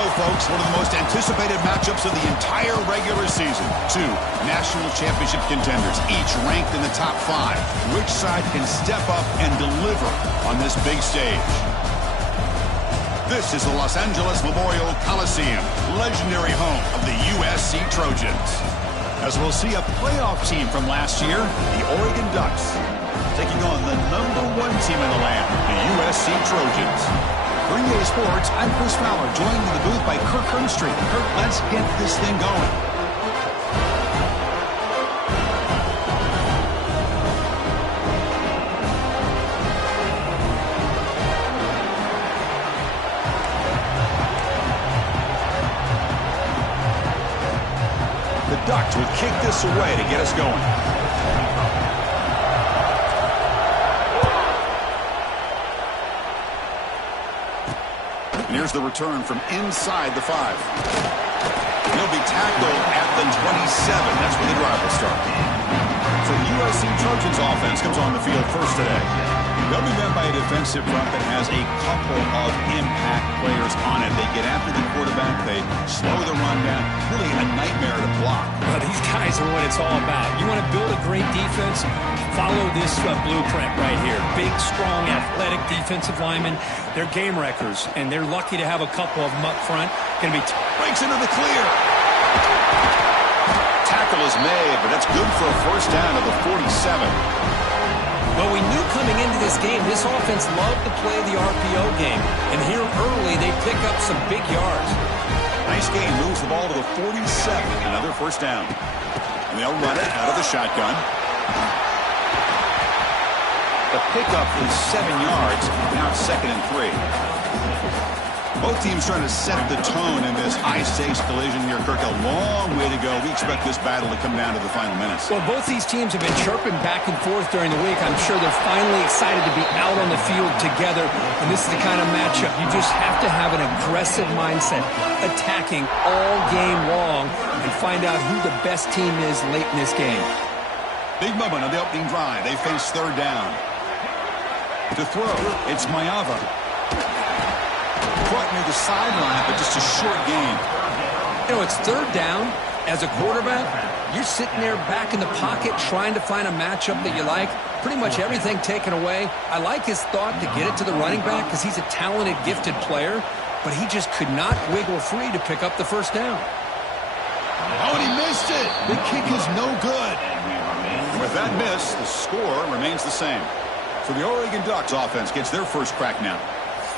go, folks. One of the most anticipated matchups of the entire regular season. Two national championship contenders, each ranked in the top 5. Which side can step up and deliver on this big stage? This is the Los Angeles Memorial Coliseum, legendary home of the USC Trojans. As we'll see a playoff team from last year, the Oregon Ducks, taking on the #1 team in the land, the USC Trojans. For EA Sports, I'm Chris Fowler, joined in the booth by Kirk Hernstreet. Kirk, let's get this thing going. The Ducks will kick this away to get us going. And here's the return from inside the 5. He'll be tackled at the 27. That's where the drive will start. So the USC Trojans offense comes on the field first today. They'll be led by a defensive front that has a couple of impact players on it. They get after the quarterback. They slow the run down. Really a nightmare to block. Well, these guys are what it's all about. You want to build a great defense? Follow this blueprint right here. Big, strong, athletic defensive linemen. They're game wreckers, and they're lucky to have a couple of them up front. Going to be breaks into the clear. Tackle is made, but that's good for a first down of the 47. Well, we knew coming into this game, this offense loved to play the RPO game. And here early, they pick up some big yards. Nice game. Moves the ball to the 47. Another first down. And they'll run it out of the shotgun. The pickup is 7 yards. Now it's 2nd and 3. Both teams trying to set the tone in this high-stakes collision here, Kirk. A long way to go. We expect this battle to come down to the final minutes. Well, both these teams have been chirping back and forth during the week. I'm sure they're finally excited to be out on the field together. And this is the kind of matchup you just have to have an aggressive mindset, attacking all game long, and find out who the best team is late in this game. Big moment on the opening drive. They face 3rd down. To throw, it's Mayava. Caught near the sideline, but just a short gain. You know, it's 3rd down. As a quarterback, you're sitting there back in the pocket trying to find a matchup that you like. Pretty much everything taken away. I like his thought to get it to the running back because he's a talented, gifted player, but he just could not wiggle free to pick up the first down. Oh, and he missed it. The kick is no good. With that miss, the score remains the same. So the Oregon Ducks offense gets their first crack now.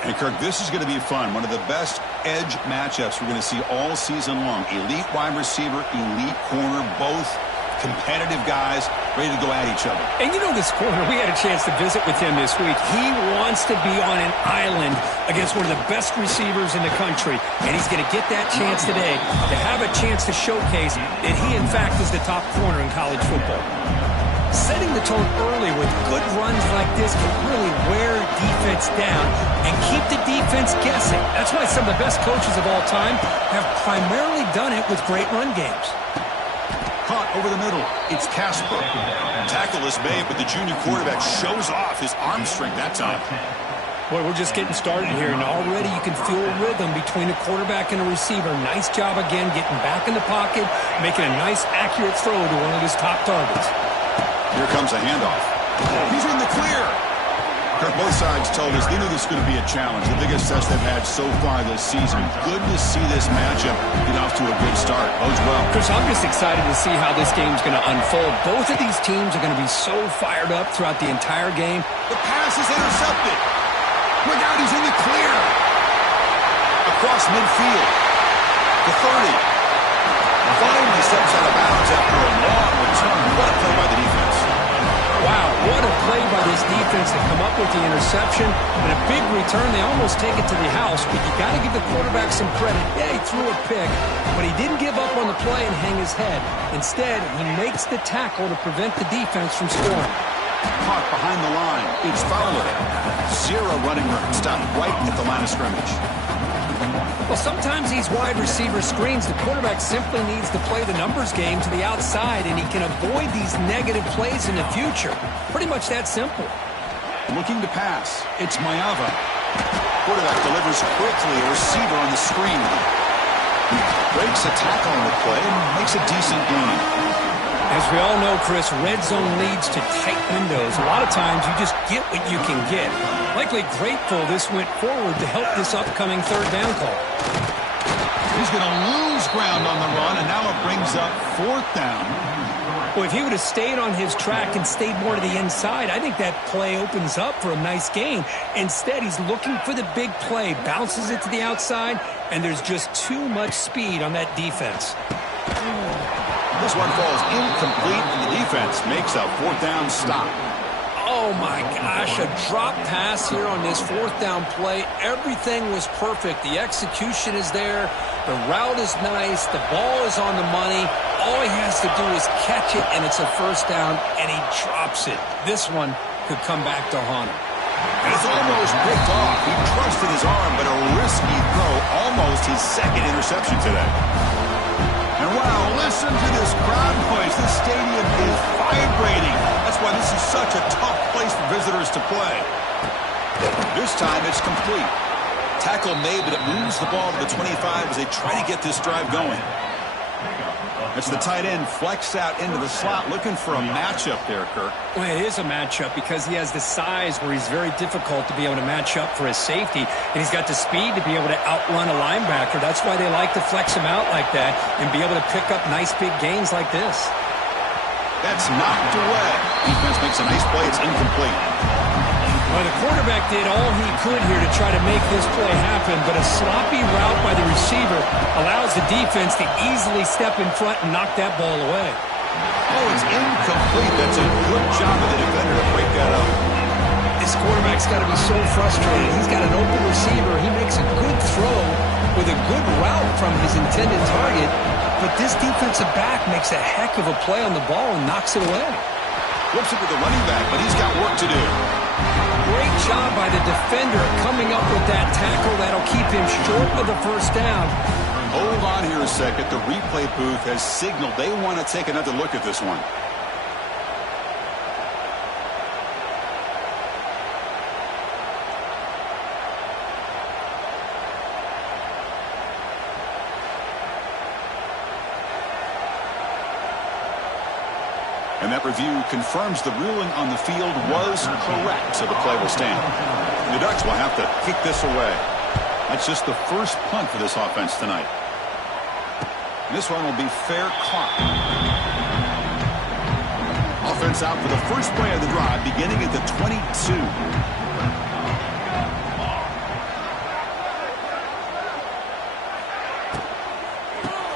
And, Kirk, this is going to be fun. One of the best edge matchups we're going to see all season long. Elite wide receiver, elite corner, both competitive guys ready to go at each other. And you know this corner, we had a chance to visit with him this week. He wants to be on an island against one of the best receivers in the country. And he's going to get that chance today to have a chance to showcase that he, in fact, is the top corner in college football. Setting the tone early with good runs like this can really wear defense down and keep the defense guessing. That's why some of the best coaches of all time have primarily done it with great run games. Caught over the middle. It's Casper. Tackle is made, but the junior quarterback shows off his arm strength that time. Boy, we're just getting started here, and already you can feel a rhythm between a quarterback and a receiver. Nice job again getting back in the pocket, making a nice, accurate throw to one of his top targets. Here comes a handoff. He's in the clear. Kirk, both sides told us they knew this was going to be a challenge, the biggest test they've had so far this season. Good to see this matchup get off to a good start. Bodes well. Chris, I'm just excited to see how this game's going to unfold. Both of these teams are going to be so fired up throughout the entire game. The pass is intercepted. Look out, he's in the clear. Across midfield. The 30. Finally steps out of bounds after a long return. What a play by the defense. Wow, what a play by this defense to come up with the interception. And a big return. They almost take it to the house, but you got to give the quarterback some credit. Yeah, he threw a pick, but he didn't give up on the play and hang his head. Instead, he makes the tackle to prevent the defense from scoring. Caught behind the line. It's Fowler. 0 running room. Stopped right at the line of scrimmage. Well, sometimes these wide receiver screens, the quarterback simply needs to play the numbers game to the outside, and he can avoid these negative plays in the future. Pretty much that simple. Looking to pass. It's Mayava. Quarterback delivers quickly, a receiver on the screen. Breaks a tackle on the play and makes a decent gain. As we all know, Chris, red zone leads to tight windows. A lot of times you just get what you can get. Likely grateful this went forward to help this upcoming third down call. He's going to lose ground on the run, and now it brings up fourth down. Well, if he would have stayed on his track and stayed more to the inside, I think that play opens up for a nice gain. Instead, he's looking for the big play, bounces it to the outside, and there's just too much speed on that defense. This one falls incomplete, and the defense makes a fourth down stop. Oh, my gosh, a drop pass here on this fourth down play. Everything was perfect. The execution is there. The route is nice. The ball is on the money. All he has to do is catch it, and it's a first down, and he drops it. This one could come back to haunt him. And it's almost picked off. He trusted his arm, but a risky throw, almost his second interception today. And wow, listen to this crowd noise. This stadium is vibrating. That's why this is such a tough place for visitors to play. This time it's complete. Tackle made, but it moves the ball to the 25 as they try to get this drive going. It's the tight end flexed out into the slot, looking for a matchup there, Kirk. Well, it is a matchup because he has the size where he's very difficult to be able to match up for his safety, and he's got the speed to be able to outrun a linebacker. That's why they like to flex him out like that and be able to pick up nice big gains like this. That's knocked away. Defense makes a nice play. It's incomplete. Well, the quarterback did all he could here to try to make this play happen, but a sloppy route by the receiver allows the defense to easily step in front and knock that ball away. Oh, it's incomplete. That's a good job of the defender to break that up. This quarterback's got to be so frustrated. He's got an open receiver. He makes a good throw with a good route from his intended target, but this defensive back makes a heck of a play on the ball and knocks it away. Flips it with the running back, but he's got work to do. Great job by the defender coming up with that tackle. That'll keep him short of the first down. Hold on here a second. The replay booth has signaled they want to take another look at this one. And that review confirms the ruling on the field was correct, so the play will stand. The Ducks will have to kick this away. That's just the first punt for this offense tonight. This one will be fair caught. Offense out for the first play of the drive, beginning at the 22.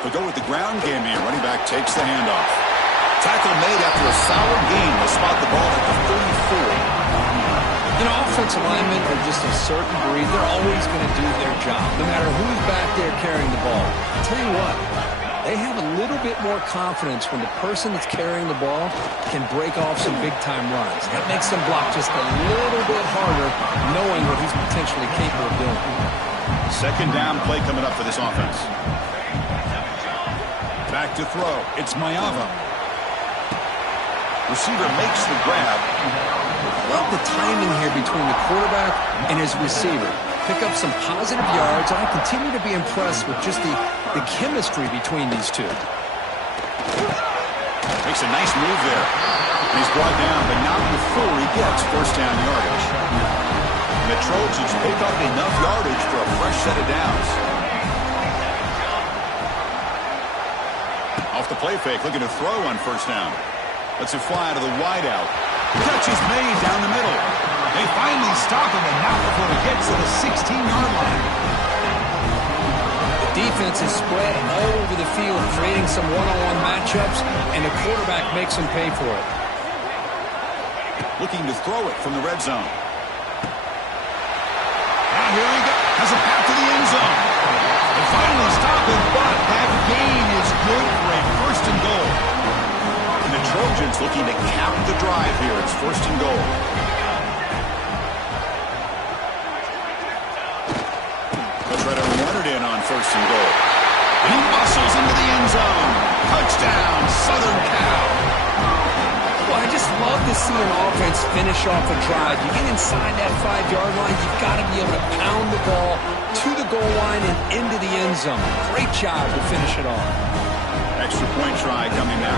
They'll go with the ground game here. Running back takes the handoff. Tackle made after a solid gain. They'll spot the ball at the 34. You know, offensive linemen are just a certain breed. They're always going to do their job, no matter who's back there carrying the ball. I'll tell you what, they have a little bit more confidence when the person that's carrying the ball can break off some big-time runs. That makes them block just a little bit harder, knowing what he's potentially capable of doing. Second down play coming up for this offense. Back to throw. It's Mayava. Receiver makes the grab. Love the timing here between the quarterback and his receiver. Pick up some positive yards. I continue to be impressed with just the chemistry between these two. Makes a nice move there. And he's brought down, but not before he gets first down yardage. And the Trojans pick up enough yardage for a fresh set of downs. Off the play fake, looking to throw on first down. Lets it fly to the wideout. Catch is made down the middle. They finally stop him, and not before he gets to the 16-yard line. The defense is spread all over the field, creating some one-on-one matchups, and the quarterback makes them pay for it. Looking to throw it from the red zone. Now here he goes. Has a path to the end zone. They finally stop him, but that gain is good for a first and goal. And the Trojans looking to cap the drive here. It's first and goal. They'll try to run it in on first and goal. And he muscles into the end zone. Touchdown, Southern Cal. Well, I just love to see an offense finish off a drive. You get inside that 5-yard line, you've got to be able to pound the ball to the goal line and into the end zone. Great job to finish it off. Extra point try coming now.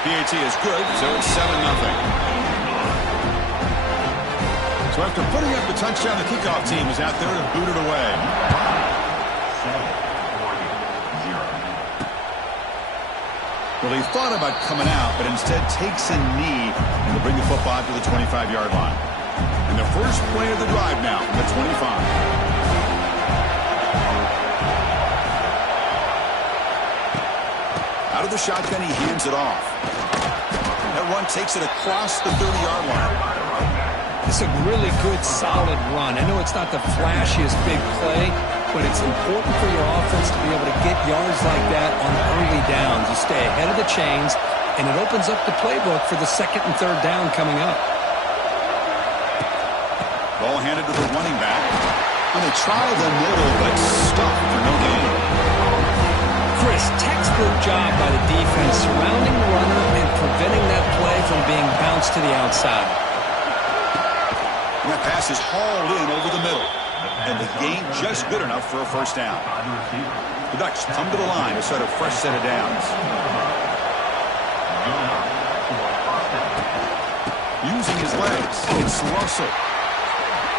PAT is good, so it's 7-0. So after putting up the touchdown, the kickoff team is out there to boot it away. Well, he thought about coming out, but instead takes a knee and will bring the football to the 25-yard line. And the first play of the drive now from the 25. Out of the shotgun, he hands it off. That run takes it across the 30-yard line. It's a really good, solid run. I know it's not the flashiest big play, but it's important for your offense to be able to get yards like that on early downs. You stay ahead of the chains, and it opens up the playbook for the second and third down coming up. Ball handed to the running back. And they try the middle, but stuffed for no gain. Chris, textbook job by the defense surrounding the runner and preventing that play from being bounced to the outside. And that pass is hauled in over the middle. And the gain just good enough for a first down. The Ducks come to the line to start a fresh set of downs. Using his legs, it's Russell.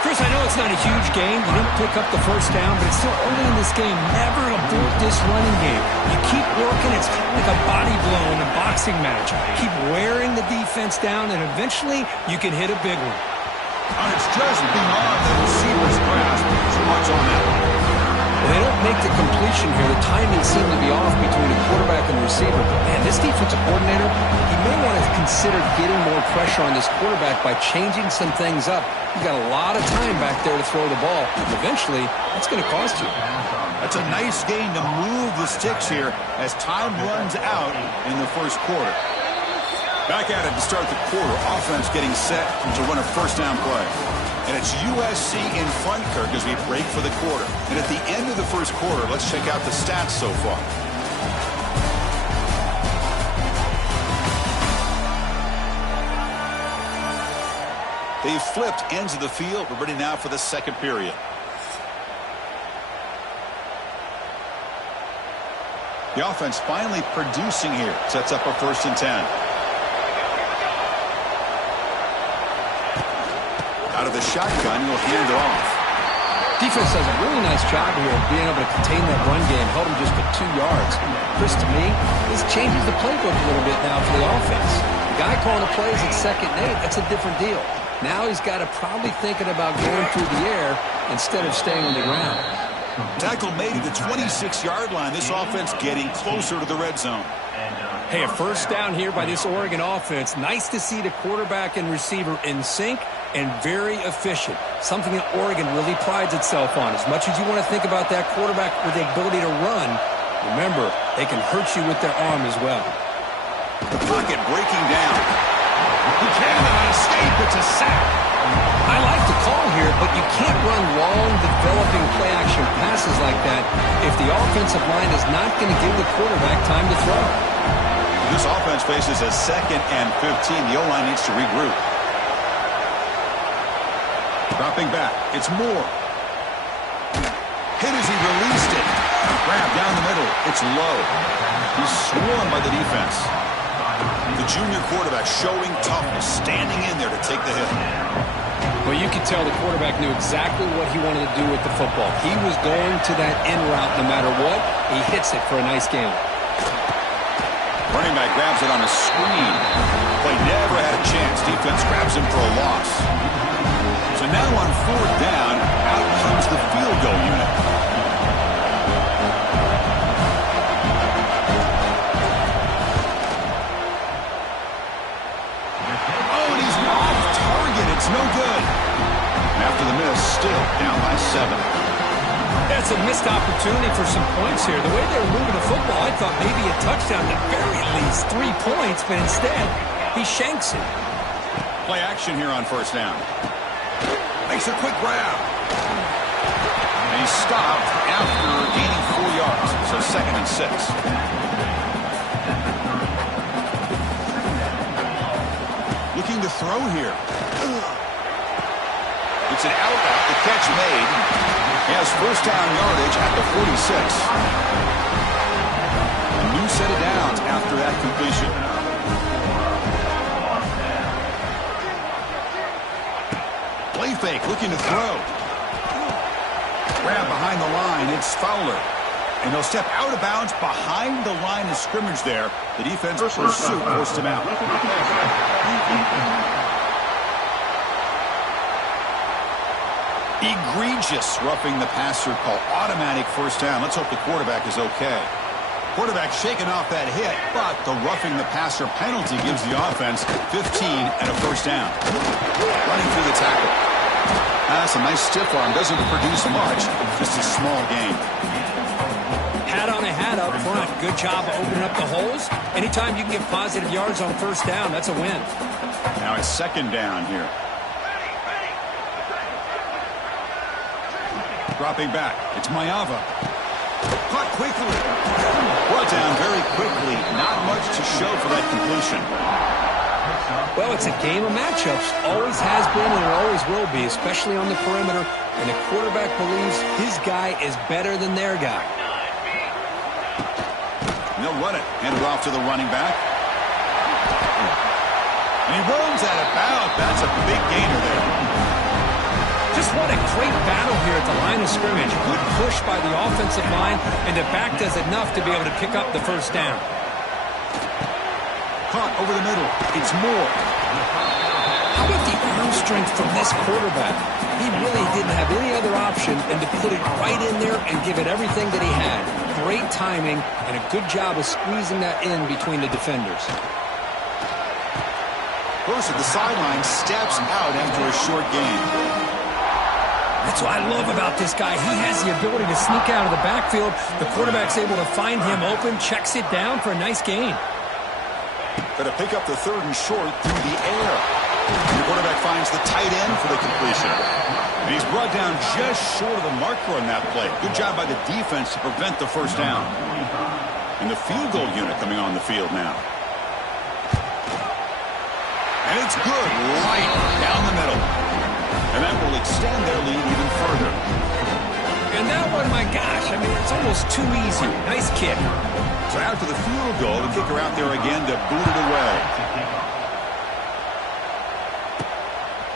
Chris, I know it's not a huge game. You didn't pick up the first down, but it's still early in this game. Never abort this running game. You keep working. It's kind of like a body blow in a boxing match. Keep wearing the defense down, and eventually you can hit a big one. And it's just beyond the receiver's grasp. So watch on that one. Well, they don't make the completion here. The timing seemed to be off between the quarterback and the receiver. But, man, this defensive coordinator, he may want to consider getting more pressure on this quarterback by changing some things up. You've got a lot of time back there to throw the ball. And eventually, that's going to cost you. That's a nice gain to move the sticks here as time runs out in the first quarter. Back at it to start the quarter. Offense getting set to run a first down play. And it's USC in front, Kirk, as we break for the quarter. And at the end of the first quarter, let's check out the stats so far. They've flipped ends of the field. We're ready now for the second period. The offense finally producing here. Sets up a 1st and 10. Out of the shotgun, he'll hand it off. Defense does a really nice job here of being able to contain that run game, held him just for 2 yards. Chris, to me, this changes the playbook a little bit now for the offense. The guy calling the plays at 2nd and 8, that's a different deal. Now he's got to probably thinking about going through the air instead of staying on the ground. Tackle made at the 26-yard line. This offense getting closer to the red zone. Hey, a first down here by this Oregon offense. Nice to see the quarterback and receiver in sync and very efficient. Something that Oregon really prides itself on. As much as you want to think about that quarterback with the ability to run, remember, they can hurt you with their arm as well. The pocket breaking down. He cannot escape. It's a sack. I like the call here, but you can't run long, developing play-action passes like that if the offensive line is not going to give the quarterback time to throw. This offense faces a 2nd and 15. The O-line needs to regroup. Dropping back. It's Moore. Hit as he released it. Grab down the middle. It's low. He's swarmed by the defense. The junior quarterback showing toughness, standing in there to take the hit. Well, you could tell the quarterback knew exactly what he wanted to do with the football. He was going to that end route no matter what. He hits it for a nice gain. Running back grabs it on a screen. Play never had a chance. Defense grabs him for a loss. So now on 4th down, out comes the field goal unit. Oh, and he's off target. It's no good. And after the miss, still down by 7. That's a missed opportunity for some points here. The way they were moving the football, I thought maybe a touchdown, at the very least 3 points, but instead, he shanks it. Play action here on 1st down. Makes a quick grab. And he stopped after gaining 4 yards. So 2nd and 6. Looking to throw here. It's an out route. The catch made. He has first down yardage at the 46. A new set of downs after that completion. Play fake, looking to throw. Grab behind the line. It's Fowler. And he'll step out of bounds behind the line of scrimmage there. The defense pursuit forced him out. Egregious roughing the passer call. Automatic first down. Let's hope the quarterback is okay. Quarterback shaking off that hit, but the roughing the passer penalty gives the offense 15 and a first down. Running through the tackle. That's a nice stiff arm. Doesn't produce much. Just a small gain. Hat on a hat up front. Good job of opening up the holes. Anytime you can get positive yards on first down, that's a win. Now it's 2nd down here. Dropping back. It's Mayava. Caught quickly. Brought down very quickly. Not much to show for that completion. Well, it's a game of matchups. Always has been and it always will be, especially on the perimeter. And the quarterback believes his guy is better than their guy. And they'll run it. Hand it off to the running back. And he rolls out of bounds. That's a big gainer there. Just what a great battle here at the line of scrimmage. Good push by the offensive line, and the back does enough to be able to pick up the first down. Caught over the middle. It's Moore. How about the arm strength from this quarterback? He really didn't have any other option than to put it right in there and give it everything that he had. Great timing and a good job of squeezing that in between the defenders. First at the sideline, steps out after a short gain. That's what I love about this guy. He has the ability to sneak out of the backfield. The quarterback's able to find him open, checks it down for a nice gain. Got to pick up the 3rd and short through the air. The quarterback finds the tight end for the completion. And he's brought down just short of the marker on that play. Good job by the defense to prevent the first down. And the field goal unit coming on the field now. And it's good, right down the middle. And that will extend their lead even further. And that one, my gosh, I mean, it's almost too easy. Nice kick. So after the field goal, the kicker out there again to boot it away.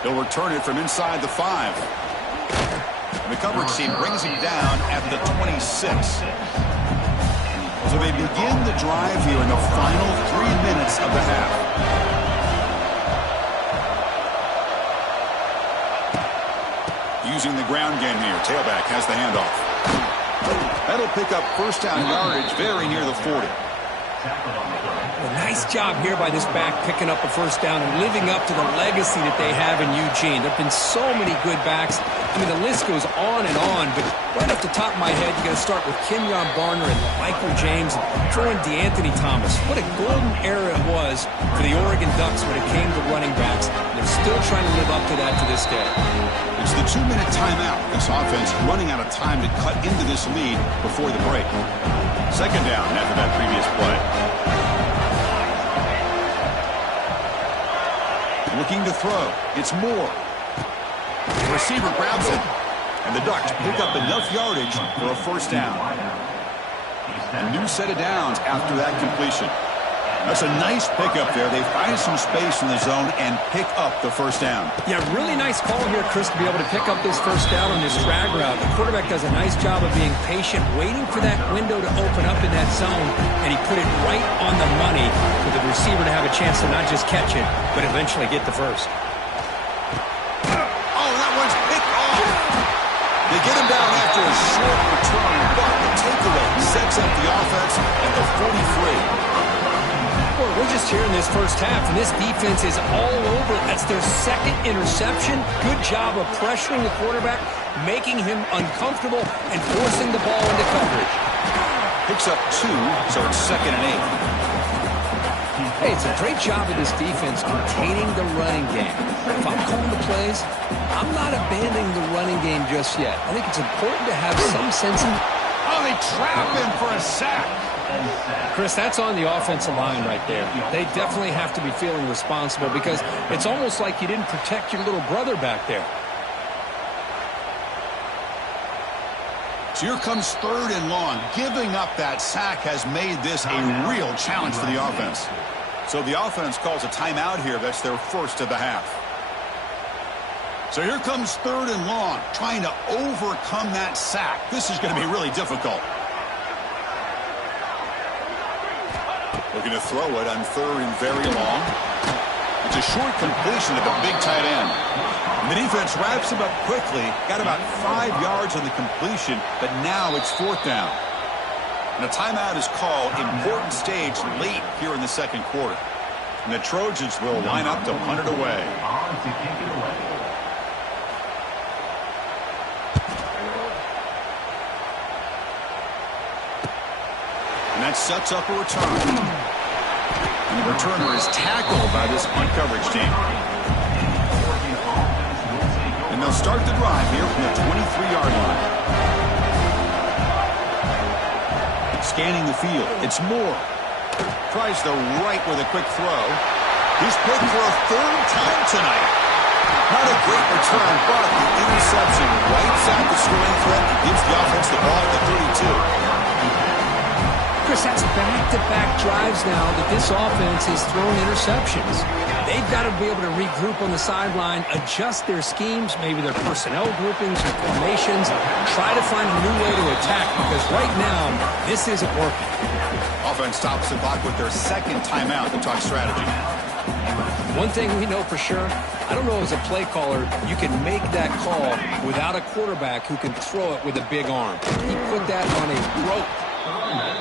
They'll return it from inside the 5. And the coverage team brings him down at the 26. So they begin the drive here in the final 3 minutes of the half. Using the ground game here. Tailback has the handoff. That'll pick up first down yardage very near the 40. Well, nice job here by this back picking up a first down and living up to the legacy that they have in Eugene. There have been so many good backs. I mean, the list goes on and on, but right off the top of my head, you got to start with Kenyon Barner and Michael James and throw in DeAnthony Thomas. What a golden era it was for the Oregon Ducks when it came to running backs. They're still trying to live up to that to this day. It's the 2-minute timeout. This offense running out of time to cut into this lead before the break. 2nd down after that previous play. Looking to throw. It's Moore. The receiver grabs it. And the Ducks pick up enough yardage for a first down. A new set of downs after that completion. That's a nice pickup there. They find some space in the zone and pick up the first down. Yeah, really nice call here, Chris, to be able to pick up this first down on this drag route. The quarterback does a nice job of being patient, waiting for that window to open up in that zone, and he put it right on the money for the receiver to have a chance to not just catch it, but eventually get the first. Oh, that one's picked off. They get him down after a short return, but the takeaway sets up the offense at the 43. We're just here in this first half, and this defense is all over. That's their 2nd interception. Good job of pressuring the quarterback, making him uncomfortable, and forcing the ball into coverage. Picks up 2, so it's 2nd and 8. Hey, say, it's a great job of this defense containing the running game. If I'm calling the plays, I'm not abandoning the running game just yet. I think it's important to have some sense of... Oh, they trap him for a sack. Chris, that's on the offensive line right there. They definitely have to be feeling responsible because it's almost like you didn't protect your little brother back there. So here comes 3rd and long. Giving up that sack has made this a real challenge for the offense. So the offense calls a timeout here. That's their first of the half. So here comes 3rd and long, trying to overcome that sack. This is going to be really difficult. Looking to throw it on 3rd and very long. It's a short completion to the big tight end. And the defense wraps him up quickly. Got about 5 yards on the completion, but now it's 4th down. And a timeout is called. Important stage late here in the second quarter. And the Trojans will line up to punt it away. And that sets up a return. And the returner is tackled by this punt coverage team. And they'll start the drive here from the 23-yard line. Scanning the field. It's Moore. Tries the right with a quick throw. He's picked for a 3rd time tonight. Not a great return, but the interception wipes out the scoring threat and gives the offense the ball at the 32. Chris, that's back-to-back drives now that this offense is throwing interceptions. They've got to be able to regroup on the sideline, adjust their schemes, maybe their personnel groupings or formations, try to find a new way to attack because right now, this isn't working. Offense stops the clock with their 2nd timeout to talk strategy. One thing we know for sure, I don't know as a play caller, you can make that call without a quarterback who can throw it with a big arm. He put that on a rope.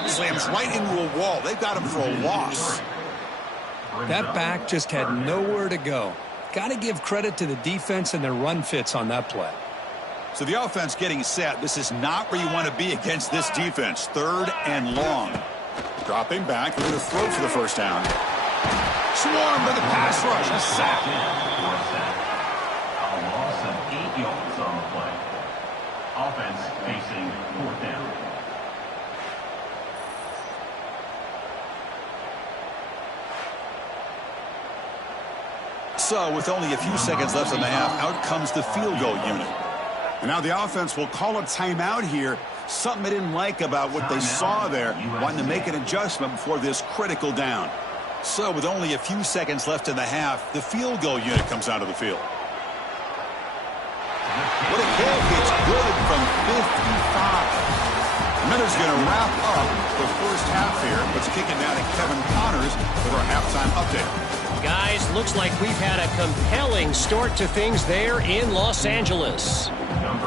Slams right into a wall. They've got him for a loss. That back just had nowhere to go. Got to give credit to the defense and their run fits on that play. So the offense getting set. This is not where you want to be against this defense. 3rd and long. Dropping back. They're going to throw for the 1st down. Swarm with the pass rush. A sack. A loss of 8 yards on the play. Offense facing 4th down. So with only a few seconds left in the half, out comes the field goal unit. And now the offense will call a timeout here. Something they didn't like about what they saw there, wanting to make an adjustment before this critical down. So with only a few seconds left in the half, the field goal unit comes out of the field. What a kick. It's good from 55. Miller's going to wrap up the first half here. Let's kick it down to Kevin Connors with our halftime update. Guys, looks like we've had a compelling start to things there in Los Angeles.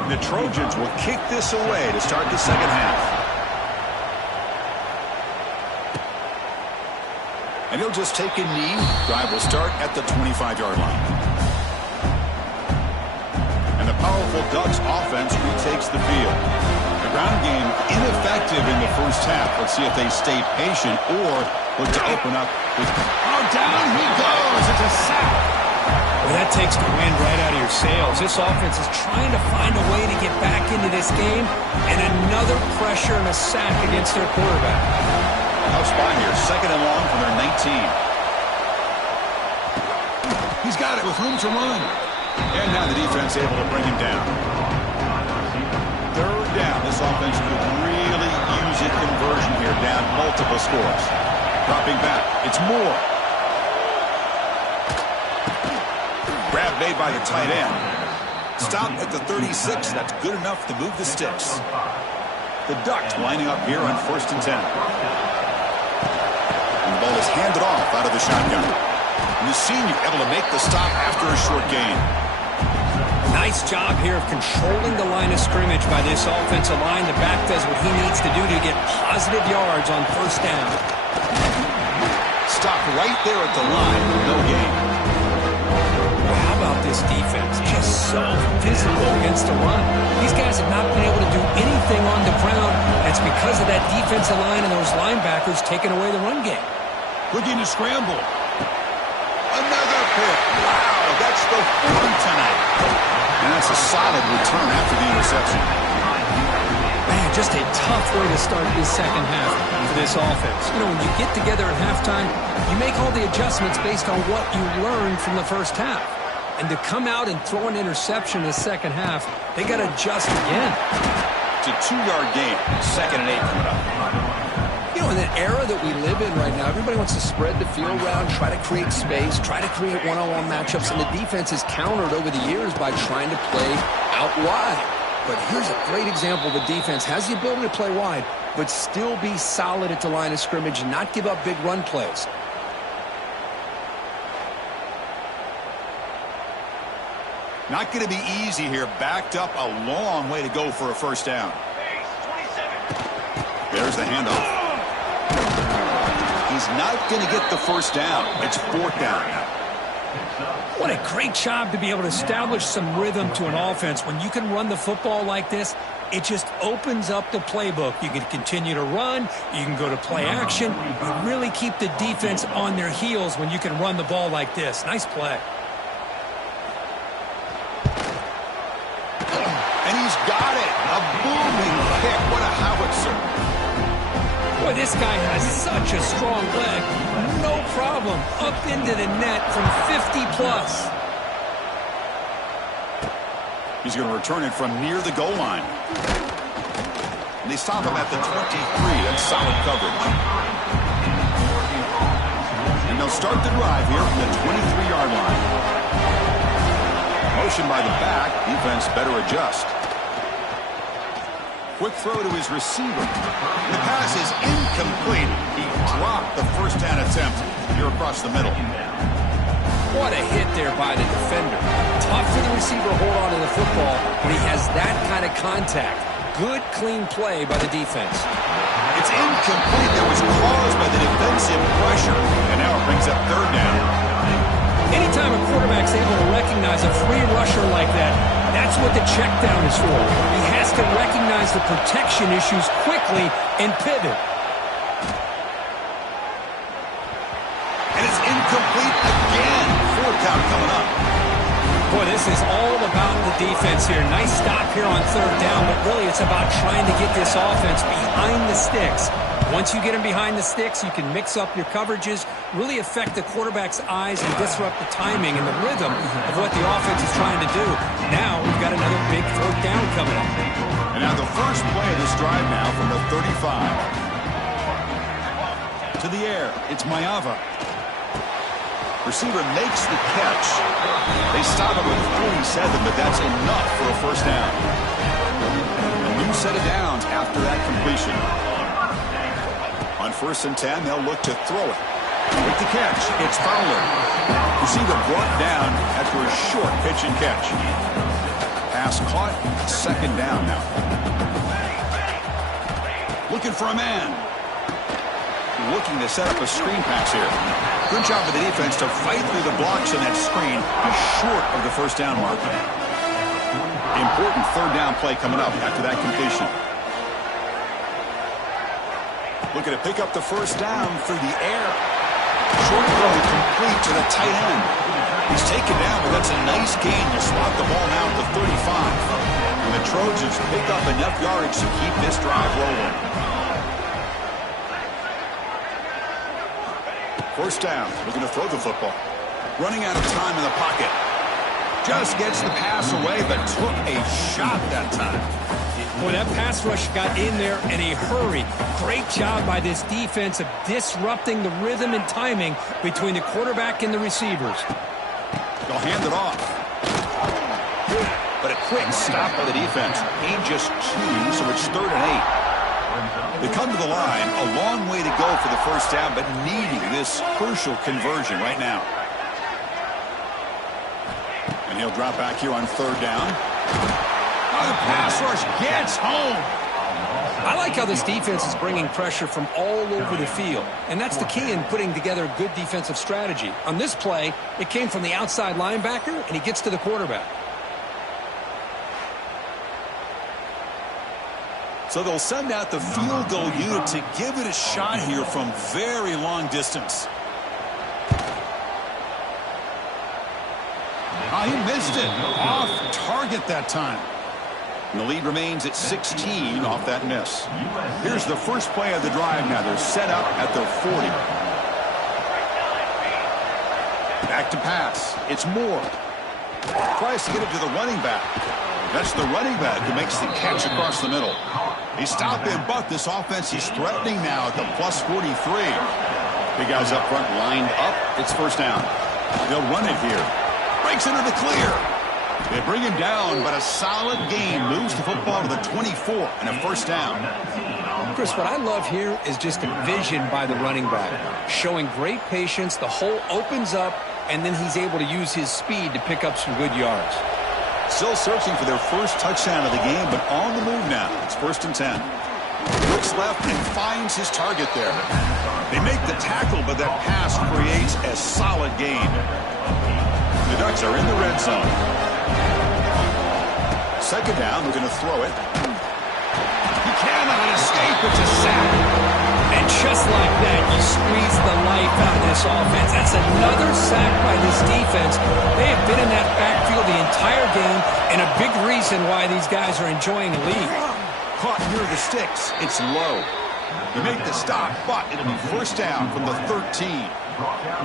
The Trojans will kick this away to start the second half. And he'll just take a knee. Drive will start at the 25-yard line. And the powerful Ducks offense retakes the field. The ground game ineffective in the first half. Let's see if they stay patient or look to open up with... Oh, down he goes. It's a sack. Well, that takes the wind right out of your sails. This offense is trying to find a way to get back into this game, and another pressure and a sack against their quarterback. Tough spot here. 2nd and long from their 19. He's got it with room to run. And now the defense able to bring him down. 3rd down. This offense could really use a conversion here, down multiple scores. Dropping back. It's Moore. Grab made by the tight end. Stop at the 36. That's good enough to move the sticks. The Ducks lining up here on 1st and 10. And the ball is handed off out of the shotgun. And the senior able to make the stop after a short gain. Nice job here of controlling the line of scrimmage by this offensive line. The back does what he needs to do to get positive yards on 1st down. Stop right there at the line. No gain. How about this defense? Just so physical against the run. These guys have not been able to do anything on the ground. It's because of that defensive line and those linebackers taking away the run game. Looking to scramble. Another pick. Wow, that's the fourth tonight. And that's a solid return after the interception. Man, just a tough way to start this second half for this offense. You know, when you get together at halftime, you make all the adjustments based on what you learned from the first half. And to come out and throw an interception in the second half, they got to adjust again. It's a 2-yard gain. 2nd and 8 coming up. You know, in the era that we live in right now, everybody wants to spread the field around, try to create space, try to create one-on-one matchups, and the defense has countered over the years by trying to play out wide. But here's a great example. The defense has the ability to play wide, but still be solid at the line of scrimmage and not give up big run plays. Not going to be easy here. Backed up a long way to go for a first down. There's the handoff. He's not going to get the first down. It's 4th down now. What a great job to be able to establish some rhythm to an offense. When you can run the football like this, it just opens up the playbook. You can continue to run. You can go to play action. You really keep the defense on their heels when you can run the ball like this. Nice play. And he's got it. A booming kick. What a howitzer. Boy, this guy has such a strong leg. No problem. Up into the net from 50-plus. He's going to return it from near the goal line. And they stop him at the 23. That's solid coverage. And they'll start the drive here from the 23-yard line. Motion by the back. Defense better adjust. Quick throw to his receiver. The pass is incomplete. He dropped the first down attempt here across the middle. What a hit there by the defender. Tough for the receiver to hold on to the football when he has that kind of contact. Good, clean play by the defense. It's incomplete. That was caused by the defensive pressure. And now it brings up 3rd down. Anytime a quarterback's able to recognize a free rusher like that, that's what the check down is for. He has to recognize the protection issues quickly and pivot. And it's incomplete again. 4th count coming up. Boy, this is all about the defense here. Nice stop here on 3rd down, but really it's about trying to get this offense behind the sticks. Once you get them behind the sticks, you can mix up your coverages, really affect the quarterback's eyes and disrupt the timing and the rhythm of what the offense is trying to do. Now we've got another big 4th down coming up. And now the first play of this drive now from the 35. To the air, it's Mayava. Receiver makes the catch. They stop him with 47, but that's enough for a first down. A new set of downs after that completion. On 1st and 10, they'll look to throw it. With the catch, it's Fowler. Receiver brought down after a short pitch and catch. Pass caught, 2nd down now. Looking for a man. Looking to set up a screen pass here. Good job of the defense to fight through the blocks in that screen, just short of the first down mark. Important 3rd down play coming up after that completion. Looking to pick up the first down through the air. Short throw complete to the tight end. He's taken down, but that's a nice gain to spot the ball now at the 35. And the Trojans pick up enough yardage to keep this drive rolling. First down, looking to throw the football. Running out of time in the pocket. Just gets the pass away, but took a shot that time. Boy, that pass rush got in there in a hurry. Great job by this defense of disrupting the rhythm and timing between the quarterback and the receivers. They'll hand it off. But a quick stop by the defense. Gain just 2, so it's 3rd and 8. They come to the line, a long way to go for the first down, but needing this crucial conversion right now. And he'll drop back here on 3rd down. The pass rush gets home. I like how this defense is bringing pressure from all over the field, and that's the key in putting together a good defensive strategy. On this play, it came from the outside linebacker, and he gets to the quarterback. So they'll send out the field goal unit to give it a shot here from very long distance. he missed it. Off target that time. And the lead remains at 16 off that miss. Here's the first play of the drive now. They're set up at their 40. Back to pass. It's Moore. Tries to get it to the running back. That's the running back who makes the catch across the middle. He stopped him, but this offense is threatening now at the plus 43. Big guys up front lined up. It's first down. They'll run it here. Breaks into the clear. They bring him down, but a solid game moves the football to the 24 and a first down. Chris, what I love here is just the vision by the running back. Showing great patience, the hole opens up, and then he's able to use his speed to pick up some good yards. Still searching for their first touchdown of the game, but on the move now. It's first and 10. Looks left and finds his target there. They make the tackle, but that pass creates a solid gain. The Ducks are in the red zone. Second down, they're going to throw it. He cannot escape. It's a sack. And just like that, you squeeze the life out of this offense. That's another sack by this defense. They have been in that backfield the entire game, and a big reason why these guys are enjoying the lead. Caught near the sticks. It's low. They make the stop, but it'll be first down from the 13.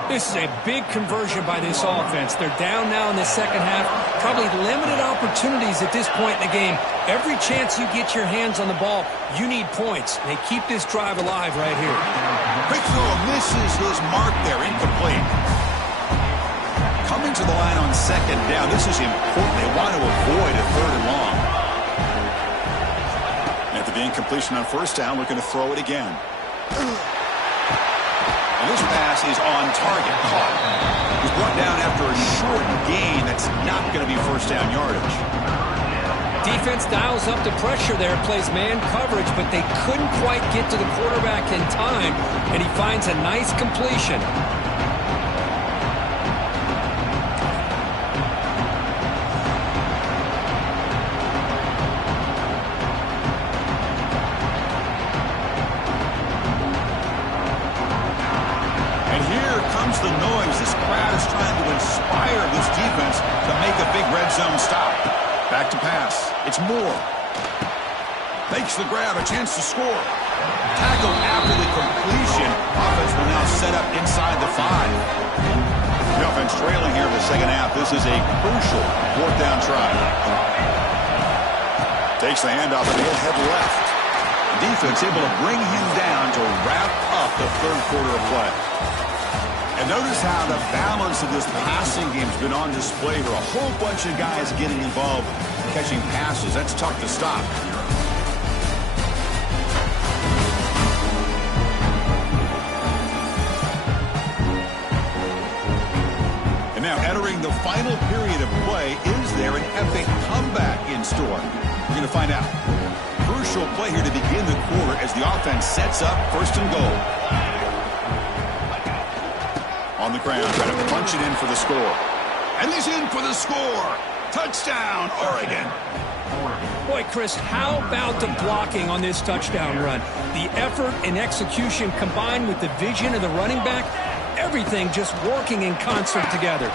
This is a big conversion by this offense. They're down now in the second half. Probably limited opportunities at this point in the game. Every chance you get your hands on the ball, you need points. They keep this drive alive right here. Quick throw misses his mark there. Incomplete. Coming to the line on second down. This is important. They want to avoid a third and long. After the incompletion on first down, we're going to throw it again. And this pass is on target. Caught. He's brought down after a short gain. That's not going to be first down yardage. Defense dials up the pressure there, plays man coverage, but they couldn't quite get to the quarterback in time, and he finds a nice completion. The noise. This crowd is trying to inspire this defense to make a big red zone stop. Back to pass. It's Moore. Makes the grab, a chance to score. Tackle after the completion. Offense will now set up inside the 5. The offense trailing here in the second half. This is a crucial fourth down try. Takes the handoff and he'll head left. The defense able to bring him down to wrap up the third quarter of play. And notice how the balance of this passing game has been on display here. A whole bunch of guys getting involved catching passes. That's tough to stop. And now entering the final period of play, is there an epic comeback in store? We're going to find out. Crucial play here to begin the quarter as the offense sets up first and goal. On the ground, trying to punch it in for the score. And he's in for the score. Touchdown, Oregon. Boy, Chris, how about the blocking on this touchdown run? The effort and execution combined with the vision of the running back, everything just working in concert together.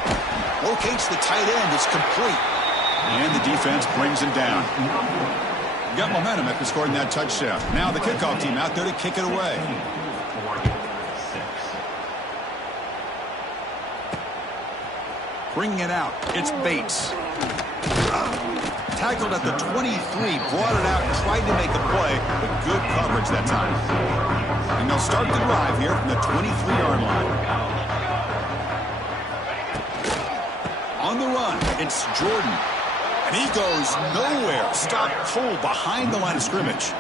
Locates the tight end. It's complete. And the defense brings him down. Got momentum after scoring that touchdown. Now the kickoff team out there to kick it away. Bringing it out. It's Bates. Tackled at the 23. Brought it out. Tried to make a play. But good coverage that time. And they'll start the drive here from the 23-yard line. On the run, it's Jordan. And he goes nowhere. Stop cold behind the line of scrimmage.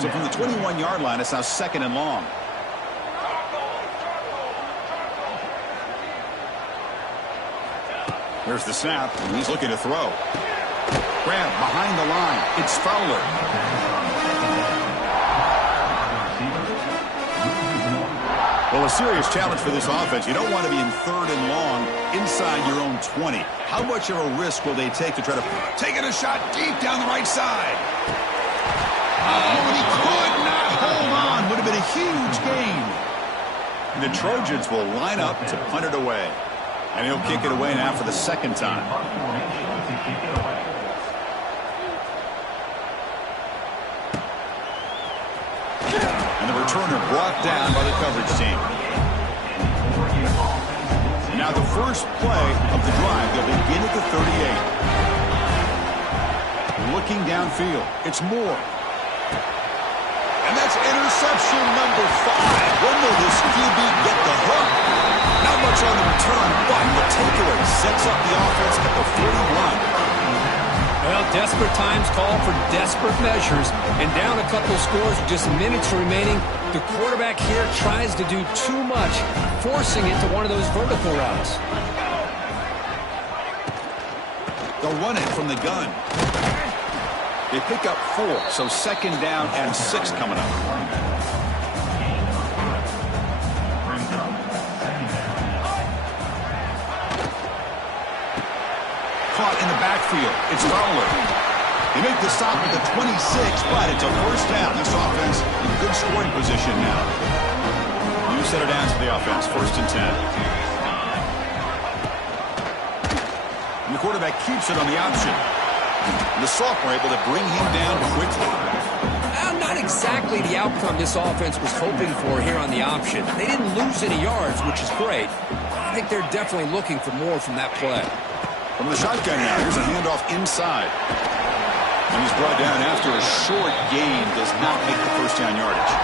So from the 21-yard line, it's now second and long. There's the snap, and he's looking to throw. Grab behind the line. It's Fowler. Well, a serious challenge for this offense. You don't want to be in third and long inside your own 20. How much of a risk will they take to try to take it a shot deep down the right side? Oh, and he could not hold on. Would have been a huge gain. And the Trojans will line up to punt it away. And he'll kick it away now for the second time. And the returner brought down by the coverage team. And now the first play of the drive. They'll begin at the 38. Looking downfield. It's Moore. And that's interception number 5. When will this QB get the hook? Not much on the return, but the takeaway sets up the offense at the 41. Well, desperate times call for desperate measures. And down a couple scores with just minutes remaining, the quarterback here tries to do too much, forcing it to one of those vertical routes. They'll run it from the gun. They pick up 4, so second down and 6 coming up. Caught in the backfield. It's Fowler. They make the stop at the 26, but it's a first down. This offense in good scoring position now. New set of downs for the offense. First and 10. And the quarterback keeps it on the option. And the sophomore able to bring him down quickly. Not exactly the outcome this offense was hoping for here on the option. They didn't lose any yards, which is great. I think they're definitely looking for more from that play. From the shotgun now, here's a handoff inside. And he's brought down after a short gain. Does not make the first down yardage.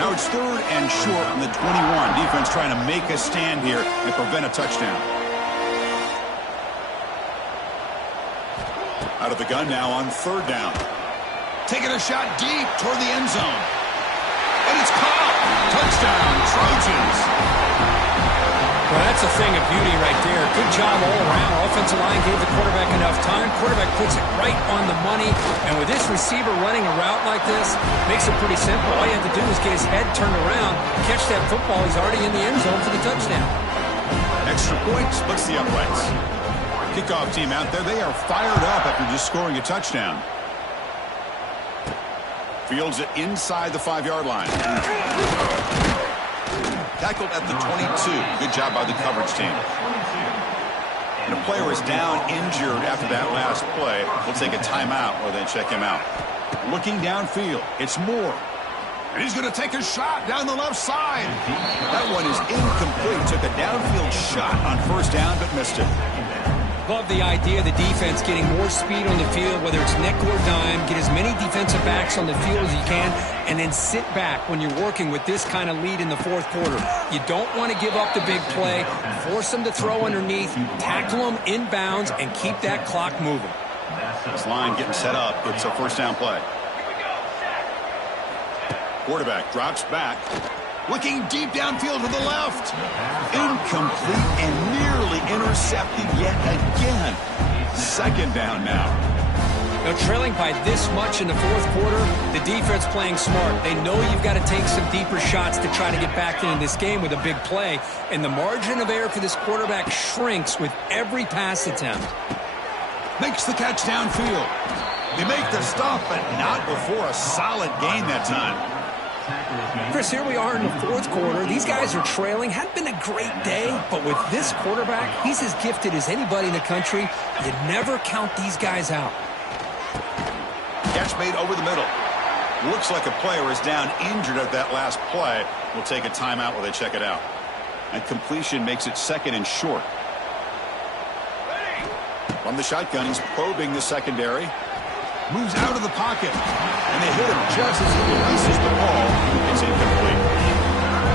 Now it's third and short from the 21. Defense trying to make a stand here and prevent a touchdown. Out of the gun now on third down. Taking a shot deep toward the end zone. And it's caught. Touchdown, Trojans. Well, that's a thing of beauty right there. Good job all around. Offensive line gave the quarterback enough time. Quarterback puts it right on the money. And with this receiver running a route like this, makes it pretty simple. All you have to do is get his head turned around, catch that football. He's already in the end zone for the touchdown. Extra point splits the uprights. Kickoff team out there. They are fired up after just scoring a touchdown. Fields it inside the 5-yard line. Tackled at the 22. Good job by the coverage team. And a player is down injured after that last play. We'll take a timeout while they check him out. Looking downfield. It's Moore. And he's going to take a shot down the left side. That one is incomplete. Took a downfield shot on first down, but missed it. Love the idea of the defense getting more speed on the field, whether it's nickel or dime, get as many defensive backs on the field as you can, and then sit back when you're working with this kind of lead in the fourth quarter. You don't want to give up the big play, force them to throw underneath, tackle them inbounds, and keep that clock moving. This line getting set up. It's a first down play. Quarterback drops back. Looking deep downfield to the left. Incomplete and nearly intercepted yet again. Second down now. Now, trailing by this much in the fourth quarter, the defense playing smart. They know you've got to take some deeper shots to try to get back into this game with a big play. And the margin of error for this quarterback shrinks with every pass attempt. Makes the catch downfield. They make the stop, but not before a solid gain that time. Chris, here we are in the fourth quarter. These guys are trailing. Hadn't been a great day, but with this quarterback, he's as gifted as anybody in the country. You never count these guys out. Catch made over the middle. Looks like a player is down injured at that last play. We'll take a timeout while they check it out. And completion makes it second and short. From the shotgun, he's probing the secondary. Moves out of the pocket. And they hit him just as he releases the ball. It's incomplete.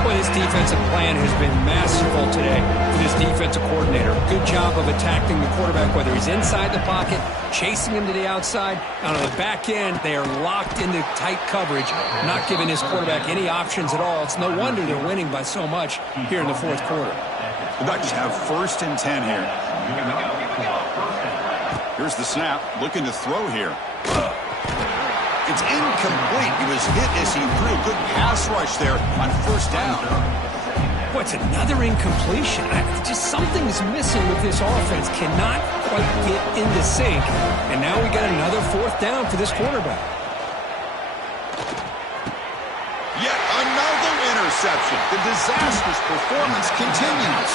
Boy, this defensive plan has been masterful today for this defensive coordinator. Good job of attacking the quarterback, whether he's inside the pocket, chasing him to the outside. And on the back end, they are locked into tight coverage, not giving this quarterback any options at all. It's no wonder they're winning by so much here in the fourth quarter. The Ducks have first and 10 here. Here's the snap. Looking to throw here. It's incomplete. He was hit as he threw. Good pass rush there on first down. What's another incompletion? Just something's missing with this offense. Cannot quite get into sync. And now we got another fourth down for this quarterback. Yet another interception. The disastrous performance continues.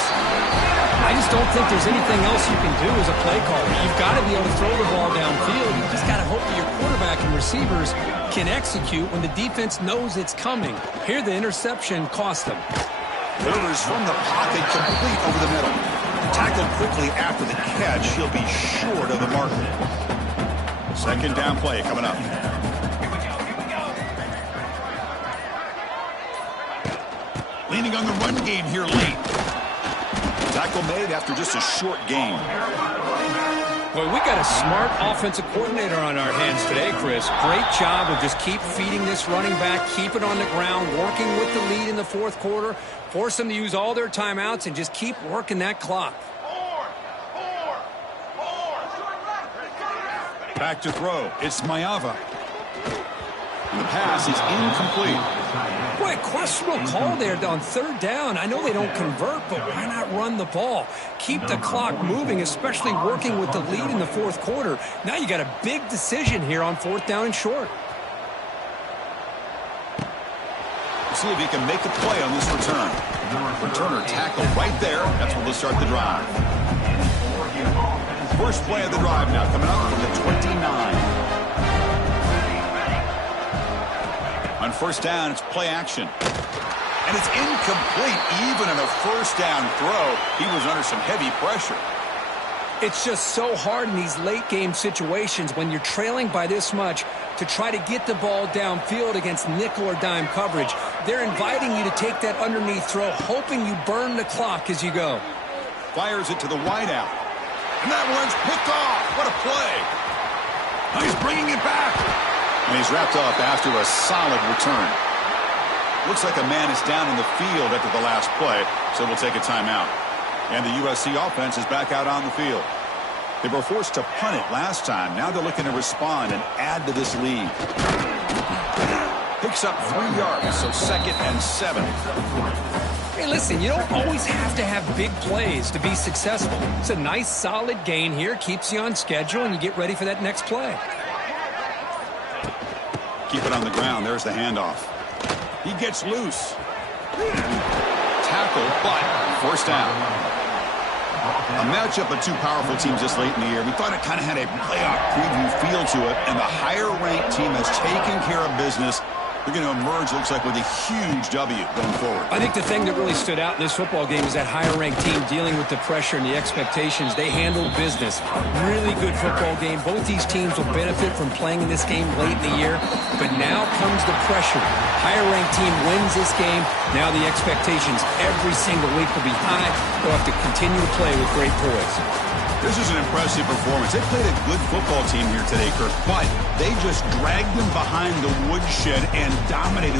I just don't think there's anything else you can do as a play caller. You've got to be able to throw the ball downfield. You just got to hope that your quarterback and receivers can execute when the defense knows it's coming. Here, the interception cost them. Delivers from the pocket, complete over the middle. Tackled quickly after the catch. He'll be short of the marker. Second down play coming up. Leaning on the run game here late. Tackle made after just a short gain. Well, we got a smart offensive coordinator on our hands today, Chris. Great job of just keep feeding this running back, keep it on the ground, working with the lead in the fourth quarter, force them to use all their timeouts, and just keep working that clock. Back to throw. It's Mayava. And the pass is incomplete. Boy, questionable call there on third down. I know they don't convert, but why not run the ball? Keep the clock moving, especially working with the lead in the fourth quarter. Now you got a big decision here on fourth down and short. See if he can make a play on this return. Returner tackle right there. That's where they'll start the drive. First play of the drive now coming up from the 29. On first down, it's play action. And it's incomplete. Even in a first down throw, he was under some heavy pressure. It's just so hard in these late game situations when you're trailing by this much to try to get the ball downfield against nickel or dime coverage. They're inviting you to take that underneath throw, hoping you burn the clock as you go. Fires it to the wideout. And that one's picked off. What a play. Now he's bringing it back. And he's wrapped up after a solid return. Looks like a man is down in the field after the last play, so we'll take a timeout. And the USC offense is back out on the field. They were forced to punt it last time. Now they're looking to respond and add to this lead. Picks up 3 yards, so 2nd and 7. Hey, listen, you don't always have to have big plays to be successful. It's a nice, solid gain here. Keeps you on schedule, and you get ready for that next play. Keep it on the ground. There's the handoff. He gets loose. Tackle, but first down. A matchup of two powerful teams this late in the year. We thought it kind of had a playoff preview feel to it, and the higher-ranked team has taken care of business. They're going to emerge, looks like, with a huge W going forward. I think the thing that really stood out in this football game is that higher-ranked team dealing with the pressure and the expectations. They handled business. Really good football game. Both these teams will benefit from playing in this game late in the year. But now comes the pressure. Higher-ranked team wins this game. Now the expectations every single week will be high. They'll have to continue to play with great poise. This is an impressive performance. They played a good football team here today, Kirk, but they just dragged them behind the woodshed and dominated.